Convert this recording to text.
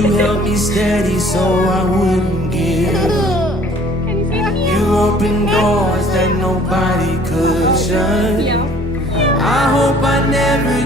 You held me steady so I wouldn't give up. You opened doors that nobody could shut. I hope I never